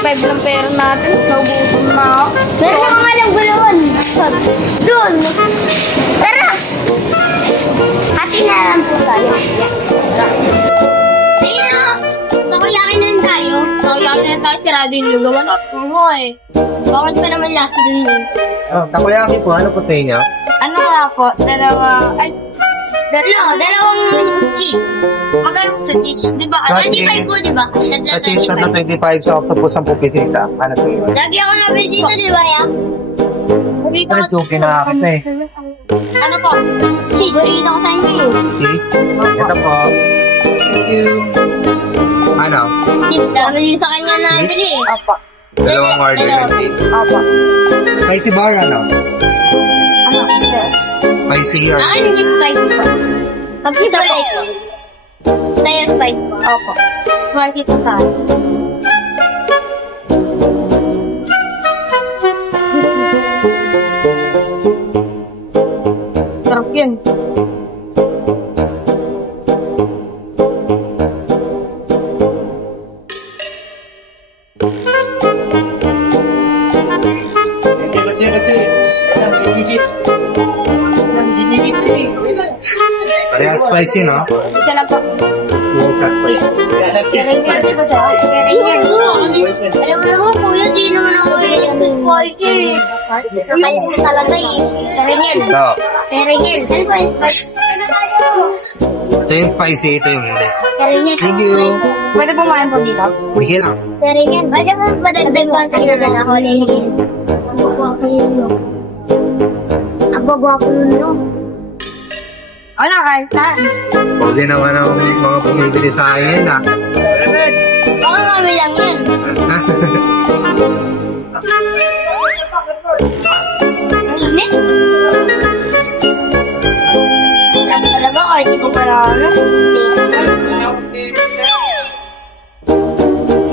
25 lang pera natin. Naubusan na ako. Meron ako nga ng gulon. Doon. Tara. Hati na lang po tayo. Ayun na. Takuyakin na tayo. Takuyakin na tayo. Tirado yung lugawan. Oo eh. Bakit pa naman laki dun eh? Oh, takoyaki po. Ano po sa inyo? Ano nga po? Dalawang cheese. Magkano sa cheese? Diba? 25 po, diba? Sa cheese na 25 sa octopus ang pupitita. Ano po yun? Lagi ako nabisita, diba ya? Ano suki na kita eh? Ano po? Cheese. Burrito ko sa inyo eh. Cheese? Ito po. Thank you. Ano? Cheese. Dami din sa kanya nabili eh. Opo. Dalawang order ng cheese. Opo. Spicy bar, ano? Ano? Spicy or... Hindi spicy po. Pag-isa po. Tayo spicy po. Opo. Spicy po sa akin. Sarap yun. Parehas spicy, no? Isa lang po. Isa spicy. Pwede ba siya? Alam mo naman, kuya, di naman ako spicy. Spicy talaga eh. Pero yan. Ito. Pero yan. Ano po yung spicy? Ito yung spicy, ito yung hindi. Pero yan. Thank you. Pwede pumain po dito? Sige lang. Pero yan. Pwede mo padagdag konti na lang ako. Agwagwapo yun, no? Agwagwapo yun, no? Ano, kahit saan? Pwede naman ang mga bumibili sa akin, ah. Baka kami lang yan. Sinit? Sarap talaga kahit di ko para ano.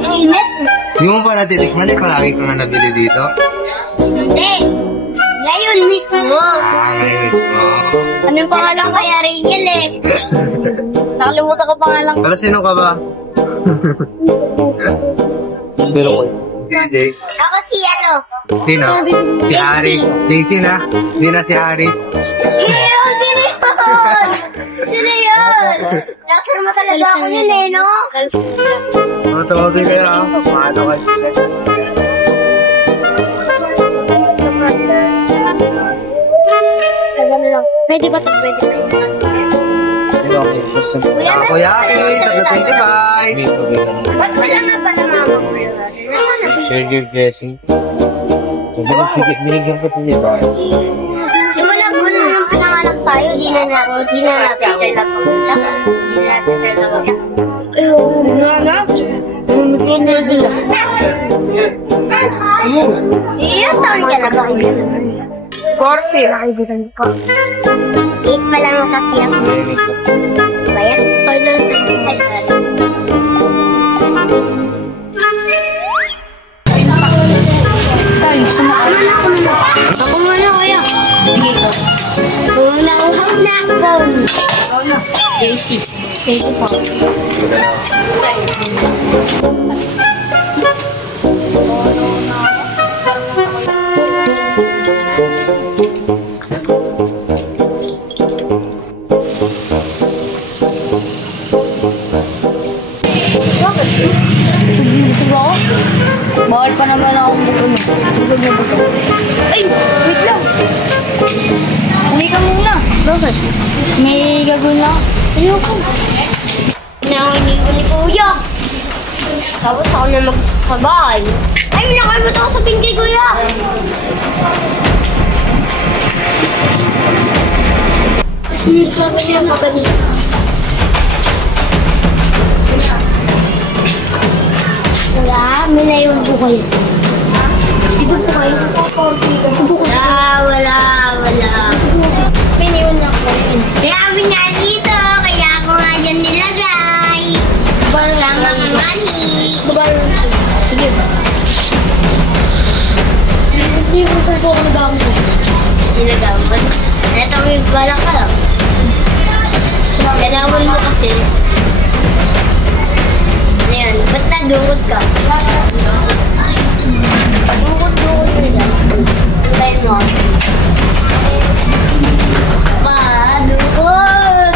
Ang init. Hindi mo pa natitikman eh, palagi ka nga nabili dito. Hindi. Ngayon mismo. Ngayon mismo. Ano yung pangalan kaya Rachel eh? Nakalimutan ko pangalan. Wala, sino ka ba? Pero ko. DJ. Ako si ano? Sino? Si Ari. Daisy na? Hindi na si Ari. Sino yun? Sino yun? Sino yun? Doctor mo talaga ako yun eh, no? Tawagin kayo, ah. Paano ka sila? Pwede ba ito? Pwede ba ito? Kuya, taga 25. Ba't wala na ba na mama mo yun? Share your blessing. Binigyan ko po niya ba? Simula po nung pinanganak tayo, di na natin sila pumunta. Di na natin sila pumunta. Ilang taon ka na ba? 40. Nakaibigan ko. 8 pa lang ang kakiyas mo. Ba yan? Tay, sumakal. Ako muna, kuya. Sige, ikaw. Unang-uhag na ako. Ikaw na. JC. Thank you po. Busog ako. Bawal pa naman akong busog. Busog na busog. Ay! Wait lang! Uwi ka muna. Bakit? May gagawin lang. Ayoko. Pinanginigo ni kuya. Tapos ako na magsasabay. Ay, nakalimutan ako sa tingkay kuya. Sabi niya magaling. Wala, may naiwan po kayo. Dito po kayo. Dito po kasi. Wala. May naiwan na ako. Grabe nga dito, kaya ako nga dyan nilagay. Wala nga nga ngani. Sige ba? Hindi mo pa po ako nagawin. Nilagawan? Ito may balak ka lang. Galawan mo kasi. Ano yan? Ba't nadungod ka? Dukot-dukot nila. Antayin mo. Dukot!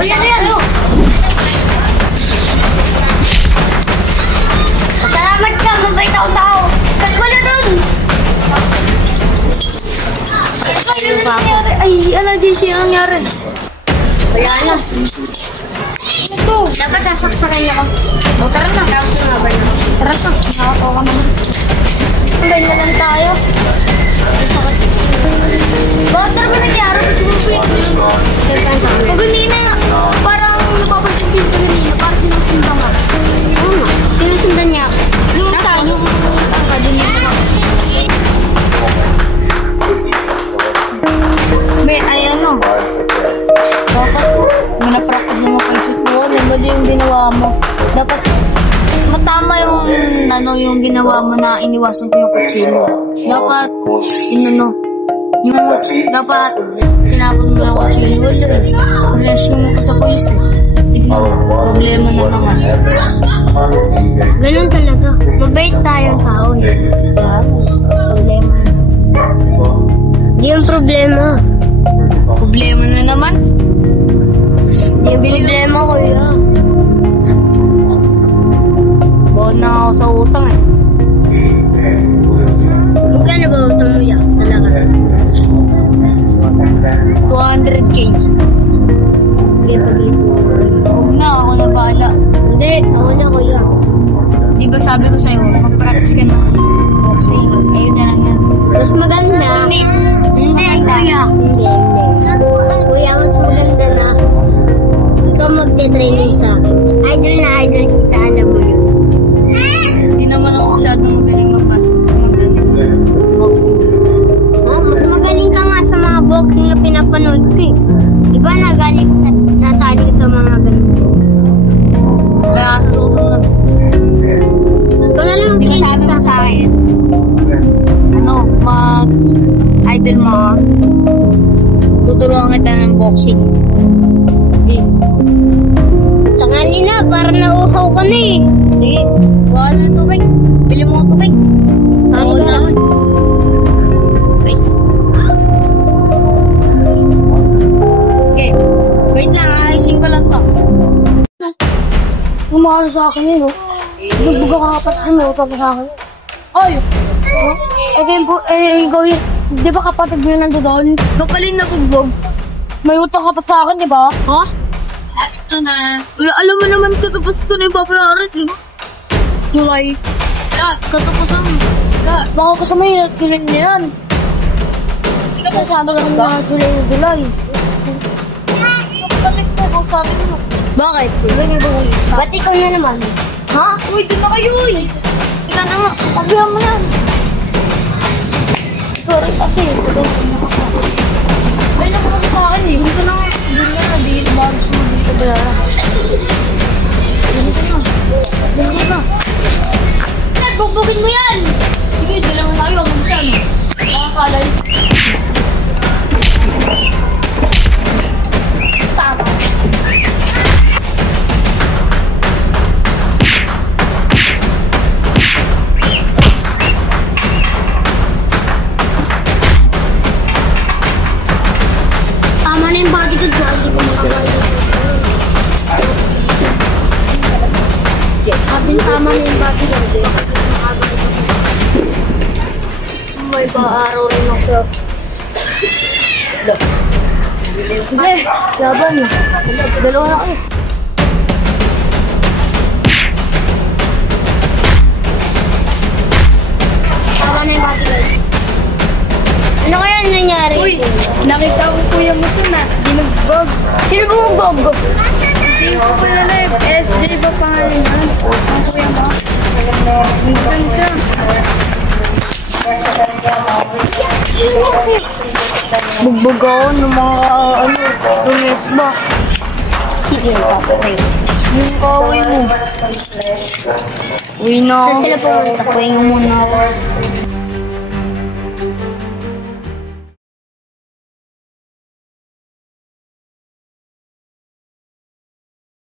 Ayan, ayan! Salamat ka! Mabait ako tao! Kat mo na dun! Ay, ano, JC, anong nangyari? Wala na. Ito. Dapat sasaksakan niya ko. O, tara na. Tapos na nga ba na? Tara ka, nakakawa ka naman. Tambay na lang tayo. Bakit tara ba nangyari? Ba't sumupit mo yun? Pag ganina, parang napapansin ka ganina, parang sinusundan ka. Oo nga. Sinusundan niya ako. Yung tayo, yung kadunyan ka. Be, ay ano? Dapat, minapractice mo kayo shoot mo, mali yung ginawa mo. Dapat, matama yung, ano, yung ginawa mo na iniwasan ko yung kutsilo. Dapat, dapat, tinapon mo lang kutsilo. Relasyon mo pa sa pulis eh. Tignan mo, problema na naman. Ganun talaga. Mabait tayong tao eh. Problema na. Di yung problema. Problema na naman. Di yung problema, kuya. Bawal na ako sa utang eh. Magkano ba utang mo yan sa lahat? 200K. Hindi pa dito. Huwag na, ako na bahala. Hindi, ako na kuya. Di ba sabi ko sa'yo, mag-practice ka ng boxing. Ayun na lang yan. Mas maganda. Hindi, kuya. Hindi. Kuya, mas maganda na ikaw magte-training sa akin. Idol na idol kung saan na mo yun. Hindi naman ako masyadong magaling boxing. Oh, mas magaling ka nga sa mga boxing na pinapanood ko eh. Diba nasali sa mga ganito? Kaya sa susunod, Ikaw na lang hindi ka sabi mo sa akin, ano, mag-idol mo, tutulungan kita ng boxing. Deal. Sa kanina, parang nauuhaw ka na eh. Sige, buwan na ng tubig. Bili mo ang tubig. Oo na. Wait. Okay. Wait lang, ayusin ko lang to. Umahal sa akin yun, oh. Bugbog ang kapatid mo, tapos sa akin. Ay! Ikaw yun. Di ba kapatid mo yun nandoon? Kapaling na bugbog. May utang ka pa sa akin, di ba? Ha? Alam mo naman katapos ko na yung papayarit eh. July. Katapusan. Baka kasama yung July na yan. Kasama ka na July. Kapatid ko, sabi ko. Bakit? Ba't ikaw na naman? Ha? Uy, doon na kayo eh. Ika na nga, tabihan mo yan. Sorry kasi. Ay, nakuha sa akin eh. Doon ka na nga. Doon ka na. Di ba gusto mo dito ba? Doon ka na. Doon ka na. Bugbugin mo yan! Sige, dalawa na kayo. Magsan. Nakakalay. Tama. Tama na yung body ko dyan. Hindi ko makabali. Sabi tama na yung body ko dyan. May pa-araw rin ako siya. Sige, laban na. Dalawa na kayo. Tama na yung body ko. Ano kaya nangyari? Uy, nakita ko kuya mo ito na. Dinugbog. Sino bumugbog? Hindi ko pala live. SJ ba pangalan yan? Ang kuya mo? Minsan siya. Bugbog ako ng mga rules ba? Sige, papatay. Yung kaway mo. Uwi na ako. Saan sila pumunta? Pahinga muna ako.